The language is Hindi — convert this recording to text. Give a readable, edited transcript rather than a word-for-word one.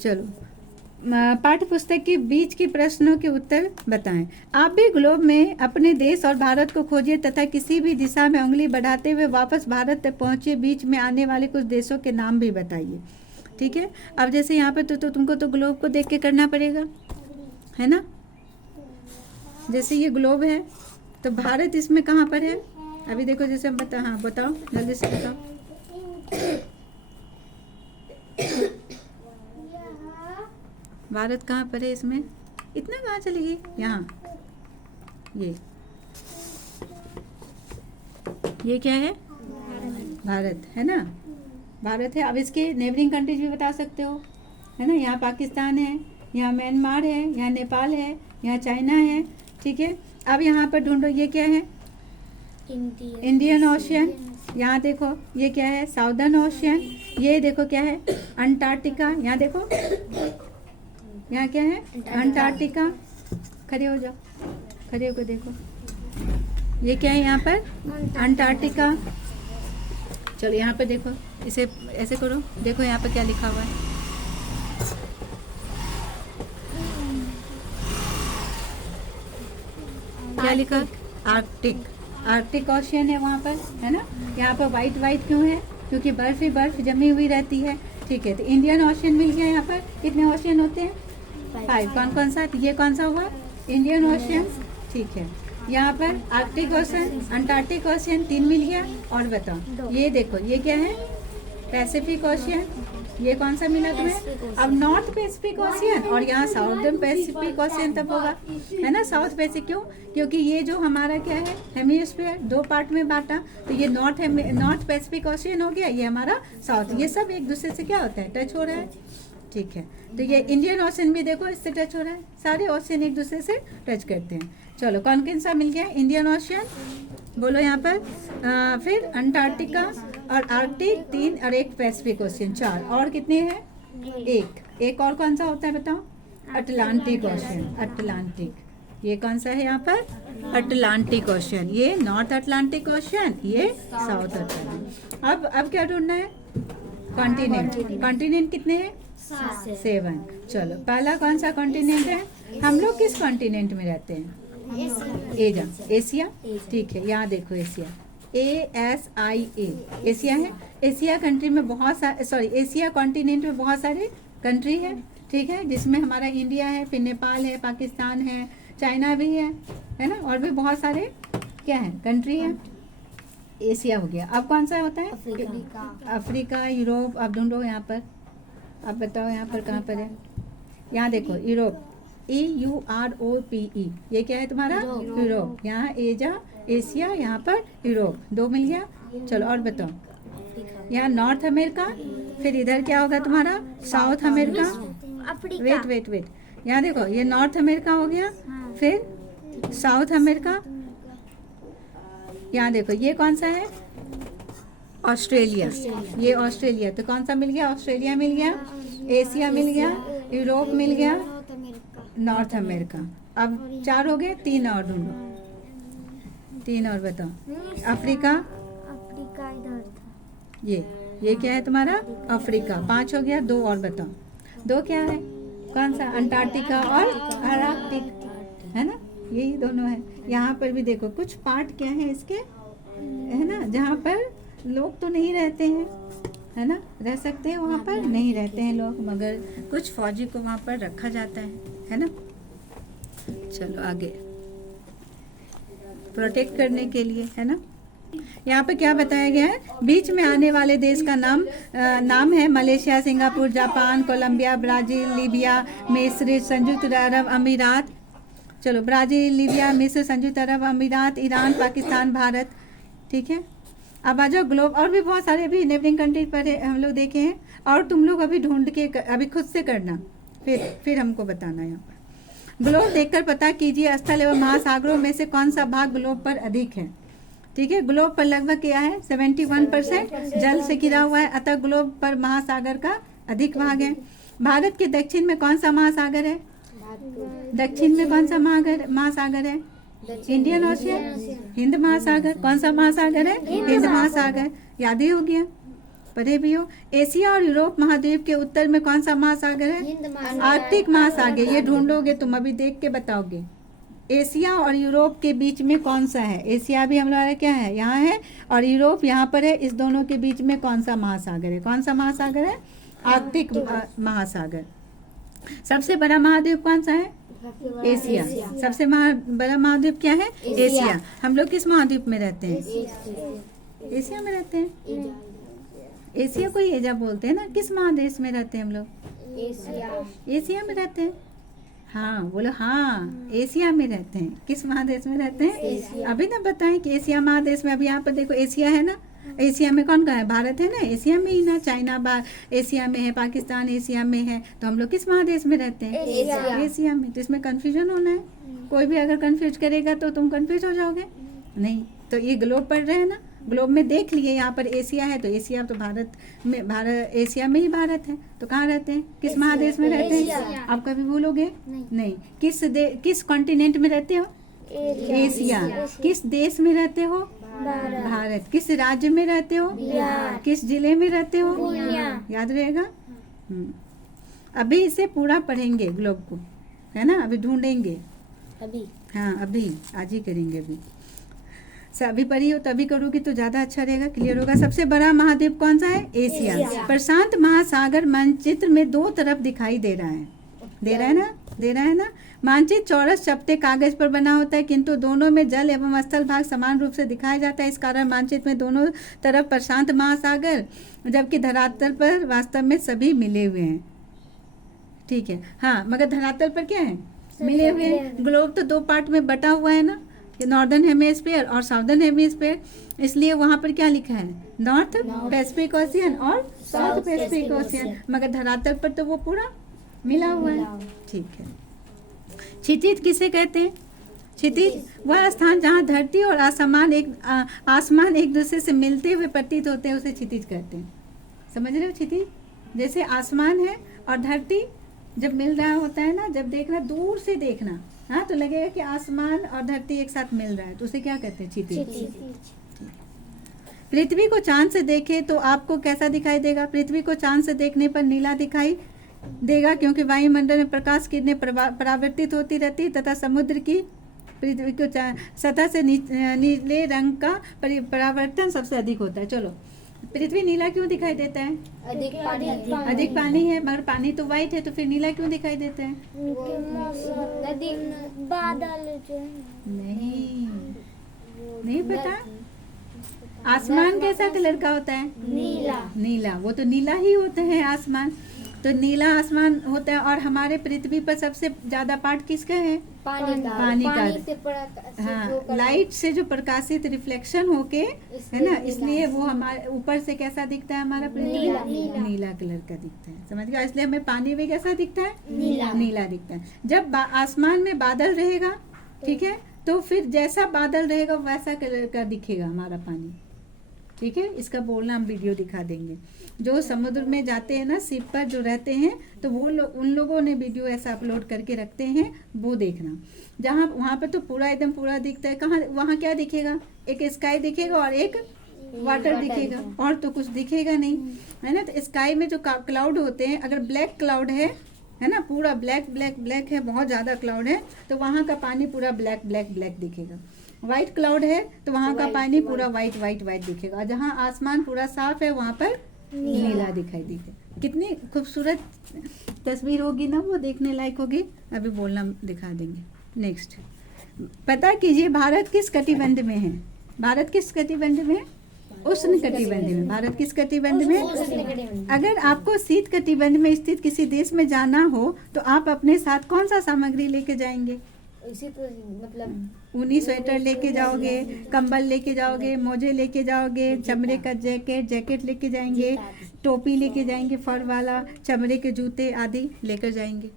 चलो, पाठ्य पुस्तक के बीच के प्रश्नों के उत्तर बताएं। आप भी ग्लोब में अपने देश और भारत को खोजिए तथा किसी भी दिशा में उंगली बढ़ाते हुए वापस भारत तक पहुंचे। बीच में आने वाले कुछ देशों के नाम भी बताइए। ठीक है, अब जैसे यहाँ पर तो तुमको तो ग्लोब को देख के करना पड़ेगा, है ना। जैसे ये ग्लोब है तो भारत इसमें कहाँ पर है? अभी देखो, जैसे हम हाँ बताओ, जल्दी से बताओ। भारत कहाँ पर है इसमें? इतना कहाँ चलेगी? यहाँ, ये क्या है? भारत है ना, भारत है। अब इसके नेबरिंग कंट्रीज भी बता सकते हो, है ना। यहाँ पाकिस्तान है, यहाँ म्यांमार है, यहाँ नेपाल है, यहाँ चाइना है। ठीक है, अब यहाँ पर ढूंढो, ये क्या है? Indian ocean. यहाँ देखो, ये क्या है? Southern ocean. ये देखो क्या है? अंटार्कटिका। यहाँ देखो, यहाँ क्या है? अंटार्कटिका। खड़े हो जाओ, खड़े होकर देखो, ये क्या है यहाँ पर? अंटार्कटिका। चलो यहाँ पे देखो, इसे ऐसे करो, देखो यहाँ पे क्या लिखा हुआ है। क्या लिखा? आर्कटिक। आर्कटिक ओशियन है वहाँ पर, है ना। यहाँ पर वाइट वाइट क्यों है? क्योंकि बर्फ ही बर्फ जमी हुई रहती है। ठीक है, तो इंडियन ओशियन मिल गया। यहाँ पर कितने ओशियन होते हैं? 5। कौन कौन सा? ये कौन सा हुआ? Indian ocean. ठीक है, यहाँ पर आर्कटिक ओशियन, अंटार्कटिक ओशियन 3 मिल गया। और बताओ, ये देखो, ये क्या है? Pacific ocean. ये कौन सा मिला तुम्हें? अब नॉर्थ पैसिफिक ओशियन और यहाँ साउथर्न पैसिफिक ओशियन तब होगा, है ना। साउथ पैसिफिक क्यों? क्योंकि ये जो हमारा क्या है, हेमिस्फीयर, 2 पार्ट में बांटा, तो ये नॉर्थ पैसिफिक ओशियन हो गया, ये हमारा साउथ। ये सब एक दूसरे से क्या होता है? टच हो रहा है। ठीक है, तो ये इंडियन ओशियन भी देखो इससे टच हो रहा है। सारे ओशियन एक दूसरे से टच करते हैं। चलो, कौन कौन सा मिल गया? इंडियन ओशियन बोलो यहाँ पर। फिर अंटार्कटिका और आर्कटिक 3 और एक पैसिफिक ओशियन 4। और कितने हैं? एक और कौन सा होता है बताओ? Atlantic ocean. अटलांटिक, ये कौन सा है यहाँ पर? Atlantic ocean. ये नॉर्थ अटलांटिक ओशियन, ये साउथ अटलांटिक। अब क्या ढूंढना है? कॉन्टिनेंट। कॉन्टिनेंट कितने हैं? 7। चलो, पहला कौन सा कॉन्टिनेंट है? हम लोग किस कॉन्टिनेंट में रहते हैं? एशिया। ठीक है, यहाँ देखो, एशिया, ASIA, एशिया है। एशिया कंट्री में बहुत सारे, एशिया कॉन्टिनेंट में बहुत सारे कंट्री है। ठीक है, जिसमें हमारा इंडिया है, फिर नेपाल है, पाकिस्तान है, चाइना भी है ना, और भी बहुत सारे क्या है, कंट्री है। एशिया हो गया। अब कौन सा होता है? Africa, Europe. अब ढूंढो यहाँ पर, अब बताओ यहाँ पर कहाँ पर है? यहाँ देखो, यूरोप, EUROPE, ये क्या है तुम्हारा? यूरोप। यहाँ एशिया, यहाँ पर यूरोप। 2 मिल गया। चलो, और बताओ, यहाँ नॉर्थ अमेरिका, फिर इधर क्या होगा तुम्हारा? South America. वेट, यहाँ देखो, ये नॉर्थ अमेरिका हो गया। फिर साउथ अमेरिका। यहाँ देखो, ये कौन सा है? ऑस्ट्रेलिया। ये ऑस्ट्रेलिया। तो कौन सा मिल गया? ऑस्ट्रेलिया मिल गया, एशिया मिल गया, यूरोप मिल गया, नॉर्थ अमेरिका। अब 4 हो गए, 3 और ढूंढो, 3 और बताओ। अफ्रीका इधर था। ये क्या है तुम्हारा? अफ्रीका। 5 हो गया। 2 और बताओ। 2 क्या है? कौन सा? अंटार्कटिका और आर्कटिक, है ना, यही दोनों है। यहाँ पर भी देखो, कुछ पार्ट क्या है इसके, है ना, जहाँ पर लोग तो नहीं रहते हैं, है ना, रह सकते हैं वहाँ पर, नहीं रहते हैं लोग, मगर कुछ फौजी को वहाँ पर रखा जाता है ना। चलो आगे, प्रोटेक्ट करने के लिए, है ना। यहाँ पे क्या बताया गया है? बीच में आने वाले देश का नाम है Malaysia, Singapore, Japan, Colombia, Brazil, Libya, मिस्र, संयुक्त अरब अमीरात। चलो, ब्राजील, लीबिया, मिस्र, संयुक्त अरब अमीरात, ईरान, पाकिस्तान, भारत। ठीक है, अब आ जाओ ग्लोब। और भी बहुत सारे अभी नेबरिंग कंट्री पर हम लोग देखे हैं, और तुम लोग अभी ढूंढ के अभी खुद से करना, फिर हमको बताना। यहाँ पर ग्लोब देखकर पता कीजिए स्थल एवं महासागरों में से कौन सा भाग ग्लोब पर अधिक है। ठीक है, ग्लोब पर लगभग क्या है? 71% जल से घिरा हुआ है, अतः ग्लोब पर महासागर का अधिक भाग है। भारत के दक्षिण में कौन सा महासागर है? दक्षिण में कौन सा महासागर है? इंडियन ओशियन, हिंद महासागर। कौन सा महासागर है? हिंद महासागर। याद ही हो गया। पढ़े भी हो। एशिया और यूरोप महाद्वीप के उत्तर में कौन सा महासागर है? आर्कटिक महासागर। ये ढूंढोगे तुम, अभी देख के बताओगे। एशिया और यूरोप के बीच में कौन सा है? एशिया भी हमारा क्या है, यहाँ है, और यूरोप यहाँ पर है। इस दोनों के बीच में कौन सा महासागर है? कौन सा महासागर है? आर्कटिक महासागर। सबसे बड़ा महाद्वीप कौन सा है? एशिया। सबसे बड़ा महाद्वीप क्या है? एशिया। हम लोग किस महाद्वीप में रहते हैं? एशिया में रहते हैं। एशिया को ही एजा बोलते हैं ना। किस महादेश में रहते हैं हम लोग? एशिया में रहते हैं। हाँ बोलो, हाँ एशिया में रहते हैं। किस महादेश में रहते हैं? अभी ना बताएं कि एशिया महादेश में। अभी यहाँ पर देखो एशिया है ना, एशिया में कौन कहाँ है? भारत है ना, एशिया में ही ना। चाइना एशिया में है, पाकिस्तान एशिया में है, तो हम लोग किस महादेश में रहते हैं? एशिया में। तो इसमें कंफ्यूजन होना है। कोई भी अगर कंफ्यूज करेगा तो तुम कंफ्यूज हो जाओगे। नहीं, तो ये ग्लोब पढ़ रहे हैं ना, ग्लोब में देख लिए यहाँ पर एशिया है, तो एशिया तो भारत एशिया में ही भारत है। तो कहाँ रहते हैं? किस महादेश में रहते हैं? आप कभी भूलोगे नहीं। किस कॉन्टिनेंट में रहते हो? एशिया। किस देश में रहते हो? भारत। किस राज्य में रहते हो? किस जिले में रहते हो? याद रहेगा। अभी इसे पूरा पढ़ेंगे ग्लोब को, है ना। अभी ढूंढेंगे अभी। हाँ अभी आज ही करेंगे। अभी पढ़ी हो तभी करोगी तो ज्यादा अच्छा रहेगा, क्लियर होगा। सबसे बड़ा महाद्वीप कौन सा है? एशिया। प्रशांत महासागर मानचित्र में दो तरफ दिखाई दे रहा है। दे रहा है ना। मानचित्र चौरस चपटे कागज पर बना होता है, किंतु दोनों में जल एवं स्थल भाग समान रूप से दिखाया जाता है। इस कारण मानचित्र में दोनों तरफ प्रशांत महासागर, जबकि धरातल पर वास्तव में सभी मिले हुए हैं। ठीक है, हाँ, मगर धरातल पर क्या है? मिले हुए हैं। ग्लोब तो दो पार्ट में बटा हुआ है ना, नॉर्दर्न हेमिस्फीयर और साउदर्न हेमिस्फीयर। इसलिए वहाँ पर क्या लिखा है? नॉर्थ पैसिफिक ओशियन और साउथ पैसिफिक ओशियन, मगर धरातल पर तो वो पूरा मिला हुआ है। ठीक है। क्षितिज किसे कहते हैं? क्षितिज वह स्थान जहाँ धरती और आसमान एक दूसरे से मिलते हुए प्रतीत होते हैं, उसे क्षितिज कहते हैं। समझ रहे हो? क्षितिज जैसे आसमान है और धरती जब मिल रहा होता है ना, जब देखना दूर से देखना, हाँ, तो लगेगा कि आसमान और धरती एक साथ मिल रहा है, तो उसे क्या कहते हैं? क्षितिज। पृथ्वी को चांद से देखे तो आपको कैसा दिखाई देगा? पृथ्वी को चांद से देखने पर नीला दिखाई देगा, क्योंकि वायुमंडल में प्रकाश किरणें परावर्तित होती रहती है तथा समुद्र की पृथ्वी को सतह से नीले रंग का परावर्तन सबसे अधिक होता है। चलो, पृथ्वी नीला क्यों दिखाई देता है? अधिक पानी है, मगर पानी तो वाइट है, तो फिर नीला क्यों दिखाई देता है? बादल नहीं पता। आसमान कैसा कलर का होता है? नीला। वो तो नीला ही होता है आसमान, तो नीला आसमान होता है। और हमारे पृथ्वी पर सबसे ज्यादा पार्ट किसका है? पानी का। हाँ, लाइट से जो प्रकाशित रिफ्लेक्शन होके, है ना, इसलिए वो हमारे ऊपर से कैसा दिखता है? हमारा पृथ्वी नीला कलर का दिखता है। समझ गया? इसलिए हमें पानी भी कैसा दिखता है? नीला दिखता है। जब आसमान में बादल रहेगा, ठीक है, तो फिर जैसा बादल रहेगा वैसा कलर का दिखेगा हमारा पानी। ठीक है, इसका बोलना हम वीडियो दिखा देंगे। जो समुद्र में जाते हैं ना, शिप पर जो रहते हैं, तो वो उन लोगों ने वीडियो ऐसा अपलोड करके रखते हैं, वो देखना। जहाँ वहाँ पर तो पूरा एकदम पूरा दिखता है। कहाँ? वहाँ क्या दिखेगा? एक स्काई दिखेगा और एक वाटर दिखेगा, और तो कुछ दिखेगा नहीं, है ना। तो स्काई में जो क्लाउड होते हैं, अगर ब्लैक क्लाउड है ना, पूरा ब्लैक है, बहुत ज़्यादा क्लाउड है, तो वहाँ का पानी पूरा ब्लैक दिखेगा। व्हाइट क्लाउड है तो वहाँ का पानी पूरा व्हाइट दिखेगा। जहाँ आसमान पूरा साफ है वहाँ पर नीला दिखाई देगा। कितनी खूबसूरत तस्वीर होगी ना, वो देखने लायक होगी। अभी बोलना दिखा देंगे। नेक्स्ट, पता कीजिए भारत किस कटिबंध में है? भारत किस कटिबंध में है? उष्ण कटिबंध में। भारत किस कटिबंध में? अगर आपको शीत कटिबंध में स्थित किसी देश में जाना हो तो आप अपने साथ कौन सा सामग्री लेके जाएंगे? ऊनी स्वेटर लेके जाओगे, कंबल लेके जाओगे, मोजे लेके जाओगे, चमड़े का जैकेट लेके जाएंगे, टोपी लेके जाएंगे, फर वाला, चमड़े के जूते आदि लेकर जाएंगे।